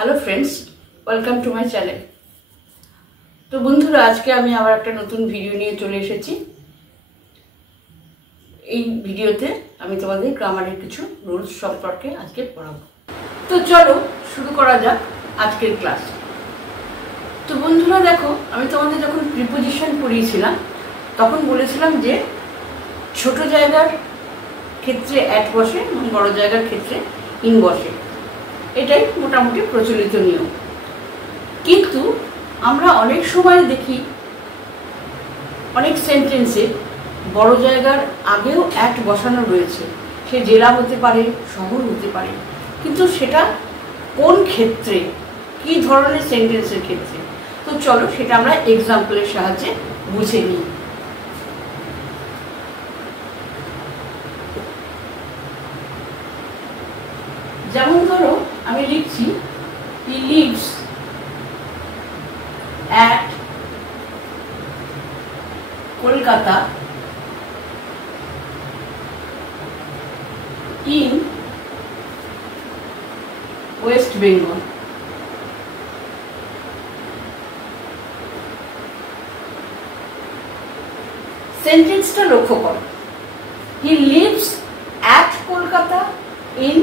Hello friends, welcome to my channel. তো বন্ধুরা, আজকে আমি আবার একটা নতুন ভিডিও নিয়ে চলে এসেছি। এই ভিডিওতে আমি তোমাদের গ্রামারের কিছু রুলস সম্পর্কে আজকে পড়াবো। তো চলো শুরু করা যাক আজকের ক্লাস। তো বন্ধুরা দেখো, আমি তোমাদের যখন প্রিপোজিশন পড়িয়েছিলাম তখন বলেছিলাম যে ছোট জায়গার ক্ষেত্রে অ্যাট বসে এবং বড় জায়গার ক্ষেত্রে ইন বসে। এটাই মোটামুটি প্রচলিত নিয়ম। কিন্তু আমরা অনেক সময় দেখি অনেক সেন্টেন্সে বড় জায়গার আগেও অ্যাট বসানো রয়েছে। সে জেলা হতে পারে, শহর হতে পারে, কিন্তু সেটা কোন ক্ষেত্রে, কি ধরনের সেন্টেন্সের ক্ষেত্রে। তো চলো সেটা আমরা এক্সাম্পলের সাহায্যে বুঝে নিই। যেমন ধরো আমি লিখছি he lives at Kolkata in West Bengal. সেন্টেন্সটা লক্ষ্য করো, he lives at Kolkata in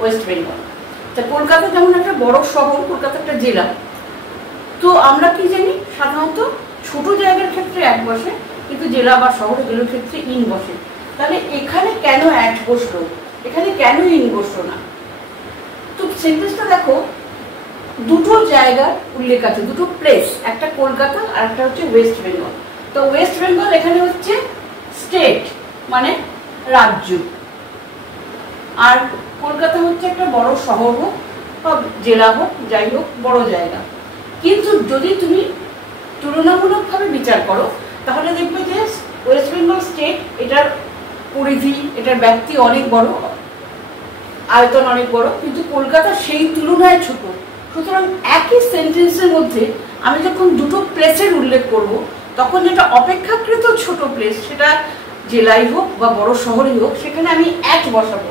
West Bengal. তা কলকাতা যেমন একটা বড় শহর, কলকাতা একটা জেলা। তো আমরা কি জানি, সাধারণত ছোট জায়গার ক্ষেত্রে অ্যাট বসে, কিন্তু জেলা বা শহর এগুলোর ক্ষেত্রে ইন বসে। তাহলে এখানে কেন অ্যাট বসলো, এখানে কেন ইন বসলো না? তো সেন্টেন্সটা দেখো, দুটো জায়গার উল্লেখ আছে, দুটো প্লেস, একটা কলকাতা আর একটা হচ্ছে ওয়েস্ট বেঙ্গল। তো ওয়েস্ট বেঙ্গল এখানে হচ্ছে স্টেট, মানে রাজ্য, আর কলকাতা হচ্ছে একটা বড় শহর হোক বা জেলা হোক, যাই হোক বড় জায়গা। কিন্তু যদি তুমি তুলনামূলকভাবে বিচার করো তাহলে দেখবে যে ওয়েস্ট বেঙ্গল স্টেট, এটার পরিধি, এটার ব্যাপ্তি অনেক বড়, আয়তন অনেক বড়, কিন্তু কলকাতা সেই তুলনায় ছোট। সুতরাং একই সেন্টেন্সের মধ্যে আমি যখন দুটো প্লেসের উল্লেখ করব, তখন যেটা অপেক্ষাকৃত ছোট প্লেস, সেটা জেলাই হোক বা বড় শহরই হোক, সেখানে আমি অ্যাট বসাবো।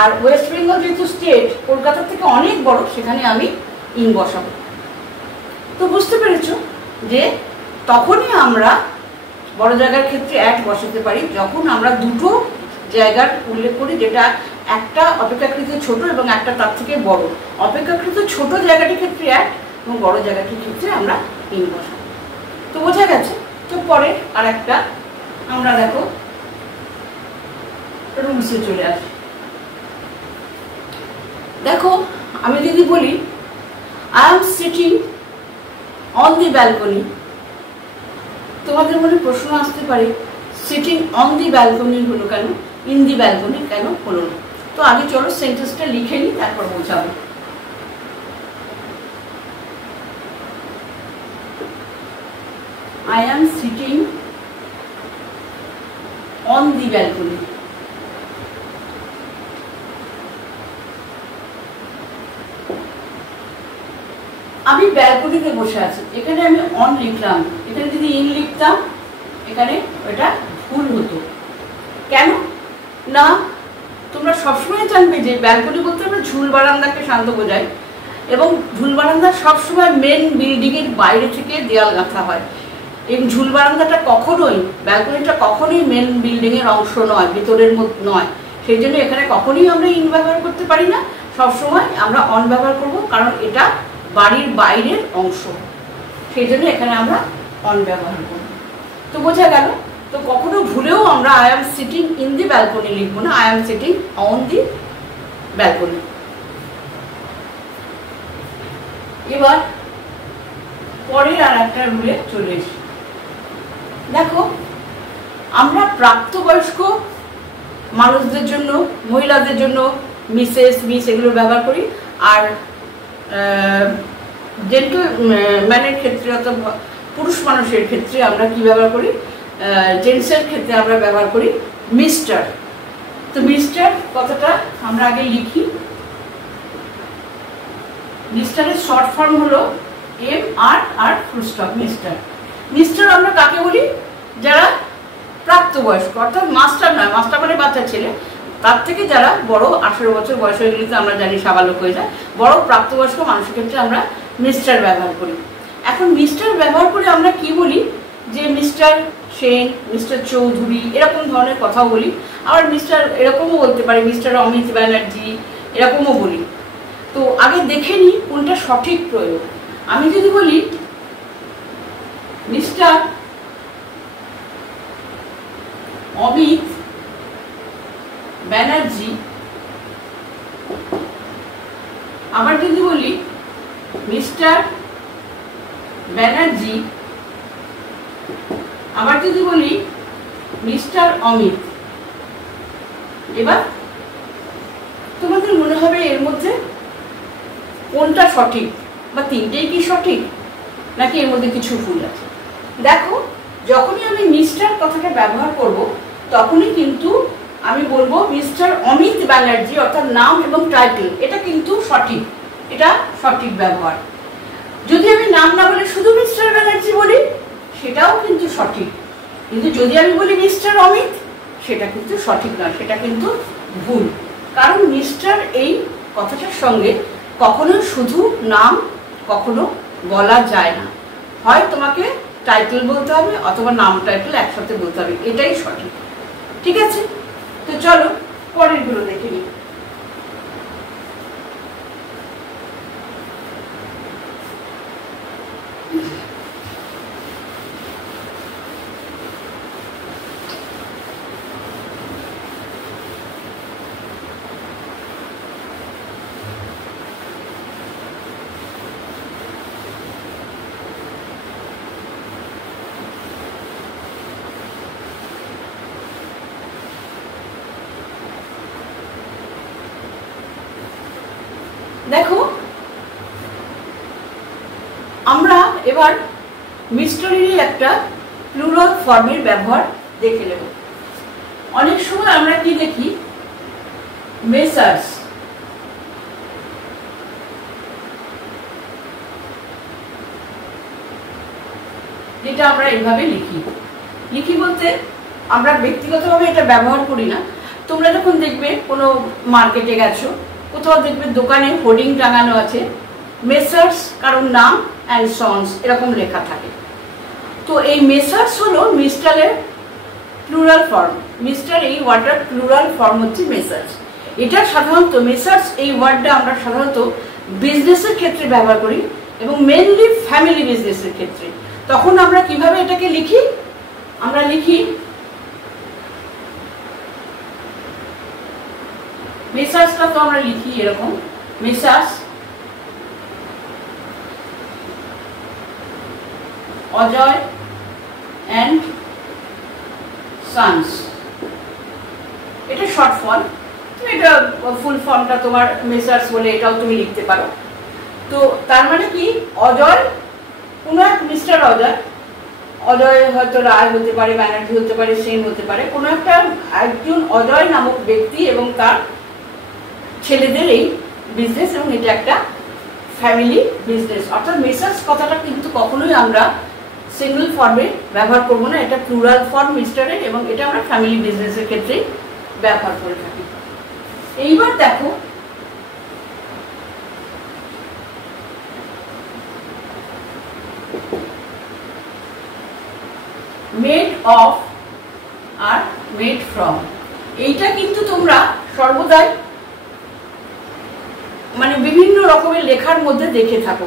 আর ওয়েস্ট বেঙ্গল যেহেতু স্টেট কলকাতার থেকে অনেক বড়, সেখানে আমি ইন বসাবো। তো বুঝতে পেরেছো যে তখনই আমরা বড় জায়গার ক্ষেত্রে অ্যাট বসাতে পারি যখন আমরা দুটো জায়গার উল্লেখ করি, যেটা একটা অপেক্ষাকৃত ছোট এবং একটা তার থেকে বড়। অপেক্ষাকৃত ছোট জায়গাটির ক্ষেত্রে অ্যাট এবং বড় জায়গাটির ক্ষেত্রে আমরা ইন বসাবো। তো বোঝা গেছে। তো পরে আর একটা আমরা দেখো রুলসে চলে আসি। দেখো আমি যদি বলি I am sitting on the balcony, তোমাদের মনে প্রশ্ন আসতে পারে সিটিং অন দি ব্যালকনি হলো কেন, ইন দি ব্যালকনি কেন হলো না? তো আগে চলো সেন্টেন্সটা লিখে নিই, তারপর বোঝাবো। I am sitting on the balcony. আমি ব্যালকনিতে বসে আছি, এখানে আমি অন লিখলাম, এখানে যদি ইন লিখতাম এখানে ওটা ভুল হতো। কেন না? তোমরা সবসময় জানবে যে ব্যালকনি বলতে আমরা ঝুল বারান্দাকে শান্ত বোঝাই, এবং ঝুল বারান্দা সবসময় মেন বিল্ডিংয়ের বাইরে থেকে দেয়াল গাঁথা হয়। এই ঝুল বারান্দাটা কখনোই, ব্যালকনিটা কখনোই মেন বিল্ডিংয়ের অংশ নয়, ভিতরের মধ্যে নয়। সেই জন্য এখানে কখনোই আমরা ইন ব্যবহার করতে পারি না, সবসময় আমরা অন ব্যবহার করব, কারণ এটা বাড়ির বাইরের অংশ। সেই জন্য এখানে আমরা অন ব্যবহার করব। তো বোঝা গেল। তো কখনো ভুলেও আমরা I am sitting in the balcony লিখবো না, I am sitting on the balcony. এবার পরের আর একটা রুলে চলে এসি। দেখো আমরা প্রাপ্তবয়স্ক মানুষদের জন্য, মহিলাদের জন্য মিসেস, মিস এগুলো ব্যবহার করি, আর জেন্টলম্যানের ক্ষেত্রে অথবা পুরুষ মানুষের ক্ষেত্রে আমরা কি ব্যবহার করি, জেন্টসের ক্ষেত্রে আমরা ব্যবহার করি মিস্টার। তো মিস্টার কথাটা আমরা আগে লিখি। মিস্টারের শর্ট ফর্ম হলো MR full stop, mister. Mister আমরা কাকে বলি? যারা প্রাপ্তবয়স্ক, অর্থাৎ মাস্টার নয়, মাস্টার মানে বাচ্চা ছেলে, তার থেকে যারা বড় 18 বছর বয়স হয়ে গেলে তো আমরা জানি সাবালক হয়ে যায়, বড় প্রাপ্তবয়স্ক মানুষের ক্ষেত্রে আমরা মিস্টার ব্যবহার করি। এখন মিস্টার ব্যবহার করে আমরা কি বলি, যে মিস্টার সেন, মিস্টার চৌধুরী এরকম ধরনের কথাও বলি। আবার মিস্টার এরকমও বলতে পারি, মিস্টার অমিত ব্যানার্জি এরকমও বলি। তো আগে দেখে নিই কোনটা সঠিক প্রয়োগ। আমি যদি বলি মিস্টার অমিত ব্যানার্জি, আবার যদি বলি মিস্টার ব্যানার্জি, আবার যদি বলি মিস্টার অমিত, এবার তোমাদের মনে হবে এর মধ্যে কোনটা সঠিক, বা তিনটেই কি সঠিক, নাকি এর মধ্যে কিছু ভুল আছে। দেখো, যখনই আমি মিস্টার কথাটা ব্যবহার করব তখনই কিন্তু আমি বলবো মিস্টার অমিত ব্যানার্জি, অর্থাৎ নাম এবং টাইটেল, এটা কিন্তু সঠিক, এটা সঠিক ব্যবহার। যদি আমি নাম না বলে শুধু মিস্টার ব্যানার্জি বলি সেটাও কিন্তু সঠিক, কিন্তু যদি আমি বলি মিস্টার অমিত সেটা কিন্তু সঠিক নয়, সেটা কিন্তু ভুল। কারণ মিস্টার এই কথাটার সঙ্গে কখনো শুধু নাম কখনো বলা যায় না, হয় তোমাকে টাইটেল বলতে হবে অথবা নাম টাইটেল একসাথে বলতে হবে, এটাই সঠিক। ঠিক আছে, তো চলো পরের গুলো দেখে নিই। দেখো, আমরা এবার মিস্টারেরই একটা প্লুরাল ফর্মের ব্যবহার দেখে নেব। অনেক সময় আমরা কি দেখি, মেসার্স, যেটা আমরা এইভাবে লিখি বলতে আমরা ব্যক্তিগতভাবে এটা ব্যবহার করি না। তোমরা যখন দেখবে কোনো মার্কেটে গেছো, কোথাও দেখবে দোকানে হোর্ডিং টাঙানো আছে মেসার্স কারণ নাম অ্যান্ড সন্স এরকম লেখা থাকে। তো এই মেসার্স হলো মিস্টারের প্লুরাল ফর্ম। মিস্টার এই ওয়ার্ডটার প্লুরাল ফর্ম হচ্ছে মেসার্স। এটা সাধারণত মেসার্স এই ওয়ার্ডটা আমরা সাধারণত বিজনেসের ক্ষেত্রে ব্যবহার করি এবং মেনলি ফ্যামিলি বিজনেসের ক্ষেত্রে। তখন আমরা কিভাবে এটাকে লিখি, আমরা লিখি মেসার্সটা তো আমরা লিখি এরকম, মেসার্স অজয় অ্যান্ড সন্স, এটা শর্ট ফর্ম। এটা ফুল ফর্মটা তোমার মেসার্স বলে এটাও তুমি লিখতে পারো। তো তার মানে কি, অজয় কোনো এক মিস্টার অজয় হয়তো রায় হতে পারে, ব্যানার্জি হতে পারে, সেন হতে পারে, কোনো একটা একজন অজয় নামক ব্যক্তি এবং তার ছেলেদের এই বিজনেস, এবং এটা একটা ফ্যামিলি বিজনেস। অর্থাৎ মেসার্স কথাটা কিন্তু কখনোই আমরা সিঙ্গল ফর্মে ব্যবহার করবো না, এটা প্লুরাল ফর্ম মিস্টারের, এবং এটা আমরা ফ্যামিলি বিজনেসের ক্ষেত্রে ব্যবহার করে থাকি। এইবার দেখো, মেড অফ আর মেড ফ্রম, এইটা কিন্তু তোমরা সর্বদাই মানে বিভিন্ন রকমের লেখার মধ্যে দেখে থাকো।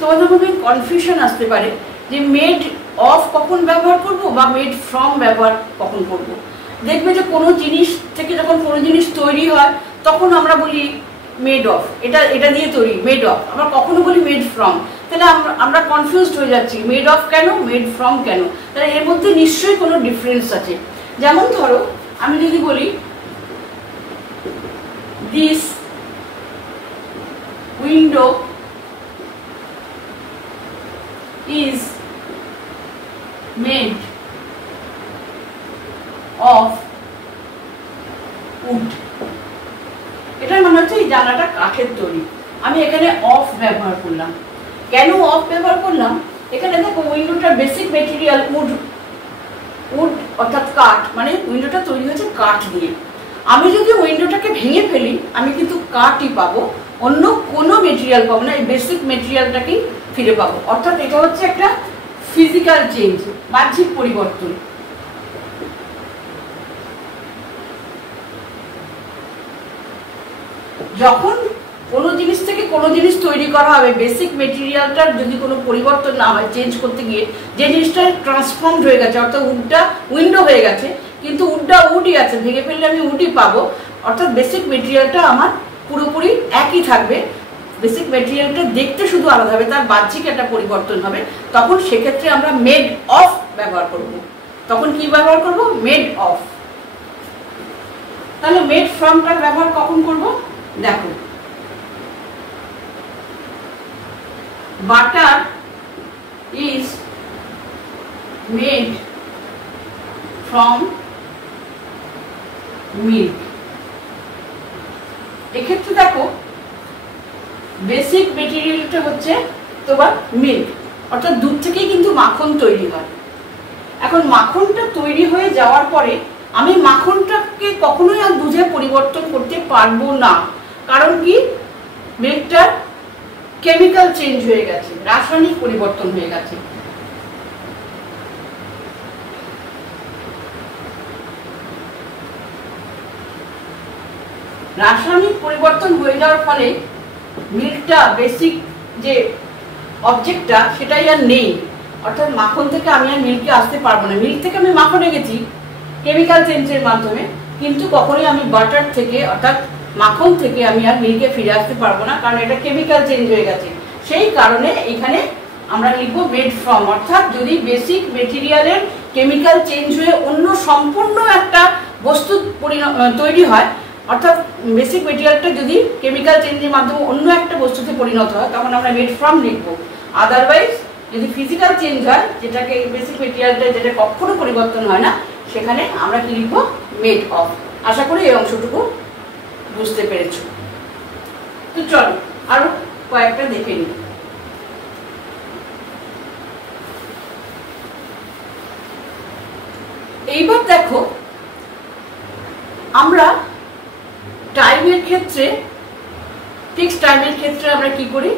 তোমাদের মধ্যে কনফিউশন আসতে পারে যে মেড অফ কখন ব্যবহার করব বা মেড ফ্রম ব্যবহার কখন করব। দেখবে যে কোনো জিনিস থেকে যখন কোনো জিনিস তৈরি হয় তখন আমরা বলি মেড অফ, এটা দিয়ে তৈরি মেড অফ, আমরা কখনো বলি মেড ফ্রম। তাহলে আমরা কনফিউজড হয়ে যাচ্ছি, মেড অফ কেন, মেড ফ্রম কেন? তাহলে এর মধ্যে নিশ্চয়ই কোনো ডিফারেন্স আছে। যেমন ধরো, আমি যদি বলি this window is made of wood, এটার মানে হচ্ছে এই জানলাটা কাঠের তৈরি। আমি এখানে অফ ব্যবহার করলাম। কেন অফ ব্যবহার করলাম? এখানে দেখো উইন্ডোটার বেসিক মেটেরিয়াল উড অর্থাৎ কাঠ, মানে উইন্ডোটা তৈরি হয়েছে কাঠ দিয়ে। আমি যদি উইন্ডোটাকে ভেঙে ফেলি আমি কিন্তু কাঠই পাবো, অন্য কোনো মেটেরিয়াল পাবো না, এই বেসিক মেটেরিয়ালটাকেই ফিরে পাবো। অর্থাৎ এটা হচ্ছে একটা ফিজিক্যাল চেঞ্জ, বাহ্যিক পরিবর্তন। যখন কোনো জিনিস থেকে কোনো জিনিস তৈরি করা হবে, বেসিক মেটেরিয়ালটার যদি কোনো পরিবর্তন না হয়, চেঞ্জ করতে গিয়ে যে জিনিসটা ট্রান্সফর্মড হয়ে গেছে, অর্থাৎ উডটা উইন্ডো হয়ে গেছে কিন্তু উডটা উডই আছে, ভেঙে ফেললে আমি উডই পাবো, অর্থাৎ বেসিক মেটেরিয়ালটা আমার পুরোপুরি একই থাকবে। বেসিক মেটেরিয়ালটা দেখতে শুধু আলাদা হবে, তার বাহ্যিক একটা পরিবর্তন হবে। তখন সেক্ষেত্রে আমরা মেড অফ ব্যবহার করব। তখন কি ব্যবহার করব? Made of. তাহলে মেড ফ্রমটার ব্যবহার কখন করব? দেখো, butter is made from milk। এক্ষেত্রে দেখো বেসিক মেটেরিয়ালটা হচ্ছে তোমার মিল্ক, অর্থাৎ দুধ থেকেই কিন্তু মাখন তৈরি হয়। এখন মাখনটা তৈরি হয়ে যাওয়ার পরে আমি মাখনটাকে কখনোই আর দুধে পরিবর্তন করতে পারবো না। কারণ কি? মিল্কটার কেমিক্যাল চেঞ্জ হয়ে গেছে, রাসায়নিক পরিবর্তন হয়ে গেছে। রাসায়নিক পরিবর্তন হয়ে যাওয়ার ফলে মিল্কটা, বেসিক যে অবজেক্টটা, সেটাই আর নেই। অর্থাৎ মাখন থেকে আমি আর মিল্কে আসতে পারবো না। মিল্ক থেকে আমি মাখনে গেছি কেমিক্যাল চেঞ্জের মাধ্যমে, কিন্তু কখনোই আমি বাটার থেকে, অর্থাৎ মাখন থেকে আমি আর মিল্কে ফিরে আসতে পারবো না, কারণ এটা কেমিক্যাল চেঞ্জ হয়ে গেছে। সেই কারণে এখানে আমরা লিখবো মেড ফ্রম। অর্থাৎ যদি বেসিক মেটেরিয়ালের কেমিক্যাল চেঞ্জ হয়ে অন্য সম্পূর্ণ একটা বস্তু তৈরি হয়, অর্থাৎ বেসিক মেটেরিয়ালটা যদি কেমিক্যাল চেঞ্জের মাধ্যমে অন্য একটা বস্তুতে পরিণত হয়, তখন আমরা মেড ফ্রম লিখবো। আদারওয়াইজ যদি ফিজিক্যাল চেঞ্জ হয়, যেটাকে বেসিক মেটেরিয়ালটা যেটা কখনো পরিবর্তন হয় না, সেখানে আমরা কি লিখবো? Made of. আশা করি এই অংশটুকু বুঝতে পেরেছ। তো চলো আরো কয়েকটা দেখে নিই। এইবার দেখো, আমরা টাইমের ক্ষেত্রে, ফিক্সড টাইমের ক্ষেত্রে আমরা কি করি?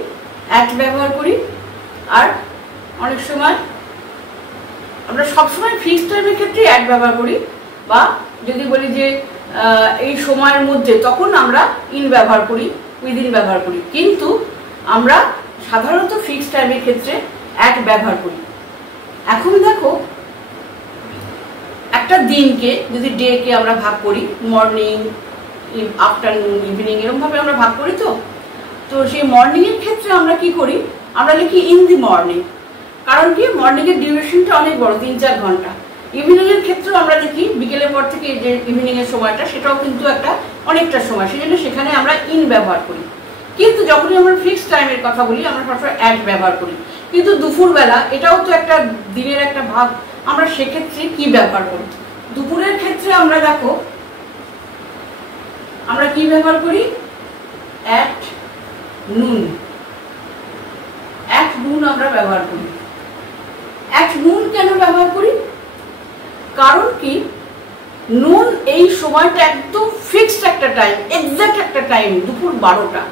অ্যাট ব্যবহার করি। আর অনেক সময় আমরা সবসময় ফিক্সড টাইমের ক্ষেত্রে অ্যাট ব্যবহার করি, বা যদি বলি যে এই সময়ের মধ্যে, তখন আমরা ইন ব্যবহার করি, উইদিন ব্যবহার করি। কিন্তু আমরা সাধারণত ফিক্সড টাইমের ক্ষেত্রে অ্যাট ব্যবহার করি। এখন দেখো, একটা দিনকে যদি ডে কে আমরা ভাগ করি, মর্নিং, আফটারনুন, ইভিনিং, এরকম ভাবে আমরা ভাগ করি। তো সেই মর্নিং এর ক্ষেত্রে আমরা কি করি? আমরা লিখি ইন দি মর্নিং। কারণ কি? মর্নিং এর ডিউরেশনটা অনেক বড়, 3-4 ঘন্টা। ইভিনিং এর ক্ষেত্রেও আমরা দেখি বিকেলের পর থেকে যে ইভিনিং এর সময়টা, সেটাও কিন্তু একটা অনেকটা সময়, সেজন্য সেখানে আমরা ইন ব্যবহার করি। কিন্তু যখনই আমরা ফিক্সড টাইমের কথা বলি, আমরা সবসময় অ্যাট ব্যবহার করি। কিন্তু দুপুরবেলা, এটাও তো একটা দিনের একটা ভাগ, আমরা সেক্ষেত্রে কি ব্যবহার করি? দুপুরের ক্ষেত্রে আমরা দেখো, আমরা কি ব্যবহার করি? At noon. অ্যাট নুন আমরা ব্যবহার করি। অ্যাট নুন কেন ব্যবহার করি? কারণ কি? নুন এই সময়টা একদম ফিক্সড একটা টাইম, এক্সাক্ট একটা টাইম, দুপুর 12টা।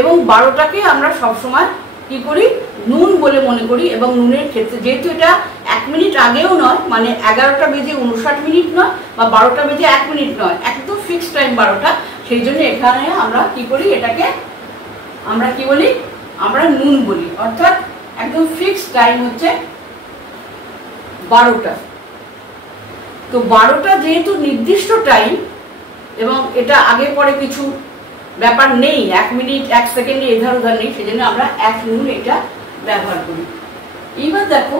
এবং 12টাকে আমরা সবসময় কি করি? নুন বলে মনে করি। এবং নুনের ক্ষেত্রে যেহেতু এটা 1 মিনিট আগেও নয়, মানে 11টা বেজে 59 মিনিট নয়, বা 12টা বেজে 1 মিনিট নয়, একদম ফিক্সড টাইম 12টা। সেই জন্য এখানে আমরা কি করি? এটাকে আমরা কি বলি? আমরা নুন বলি। অর্থাৎ একদম ফিক্সড টাইম হচ্ছে 12টা। তো 12টা যেহেতু নির্দিষ্ট টাইম, এবং এটা আগে পরে কিছু ব্যাপার নেই, 1 মিনিট 1 সেকেন্ডে এধার ওধার নেই, সেজন্য আমরা অ্যাট নুন এটা ব্যবহার করি। এইবার দেখো,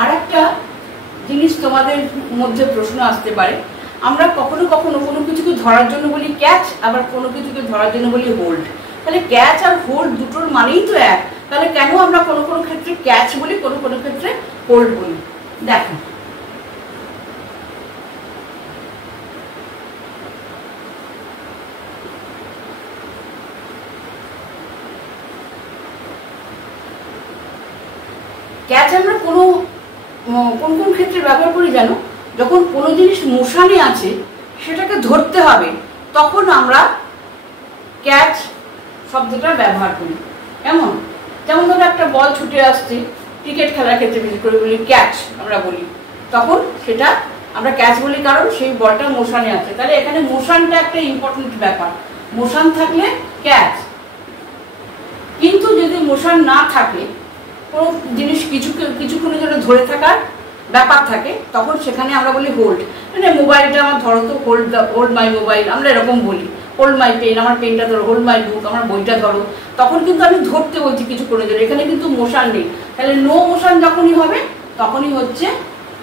আর একটা জিনিস তোমাদের মধ্যে প্রশ্ন আসতে পারে। আমরা কখনো কখনো কোনো কিছুকে ধরার জন্য বলি ক্যাচ, আবার কোনো কিছুকে ধরার জন্য বলি হোল্ড। তাহলে ক্যাচ আর হোল্ড দুটোর মানেই তো এক। তাহলে কেন আমরা কোনো কোনো ক্ষেত্রে ক্যাচ বলি, কোনো কোনো ক্ষেত্রে হোল্ড বলি? দেখো, ক্যাচ আমরা কোন কোন ক্ষেত্রে ব্যবহার করি জানো? যখন কোনো জিনিস মোশনে আছে, সেটাকে ধরতে হবে, তখন আমরা ক্যাচ শব্দটা ব্যবহার করি। যেমন ধরো একটা বল ছুটে আসছে, ক্রিকেট খেলার ক্ষেত্রে বিশেষ করে বলি ক্যাচ আমরা বলি, তখন সেটা আমরা ক্যাচ বলি কারণ সেই বলটা মোশনে আছে। তাহলে এখানে মোশনটা একটা ইম্পর্টেন্ট ব্যাপার, মোশন থাকলে ক্যাচ। কিন্তু যদি মোশন না থাকে, কোনো জিনিস কিছুক্ষণের জন্য ধরে থাকার ব্যাপার থাকে, তখন সেখানে আমরা বলি হোল্ড। মানে মোবাইলটা আমার ধরো তো, হোল্ড মাই মোবাইল আমরা এরকম বলি, হোল্ড মাই পেন আমার পেনটা ধরো, হোল্ড মাই বুক আমার বইটা ধরো, তখন কিন্তু আমি ধরতে বলছি কিছুক্ষণের জন্য, এখানে কিন্তু মোশন নেই। তাহলে নো মোশন যখনই হবে তখনই হচ্ছে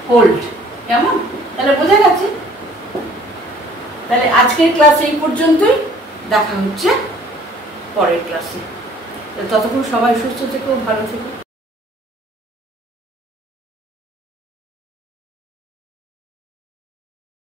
হোল্ড। কেমন? তাহলে বোঝা গেছে? তাহলে আজকের ক্লাস এই পর্যন্তই, দেখা হচ্ছে পরের ক্লাসে। ততক্ষণ সবাই সুস্থ থেকো, ভালো থেকো।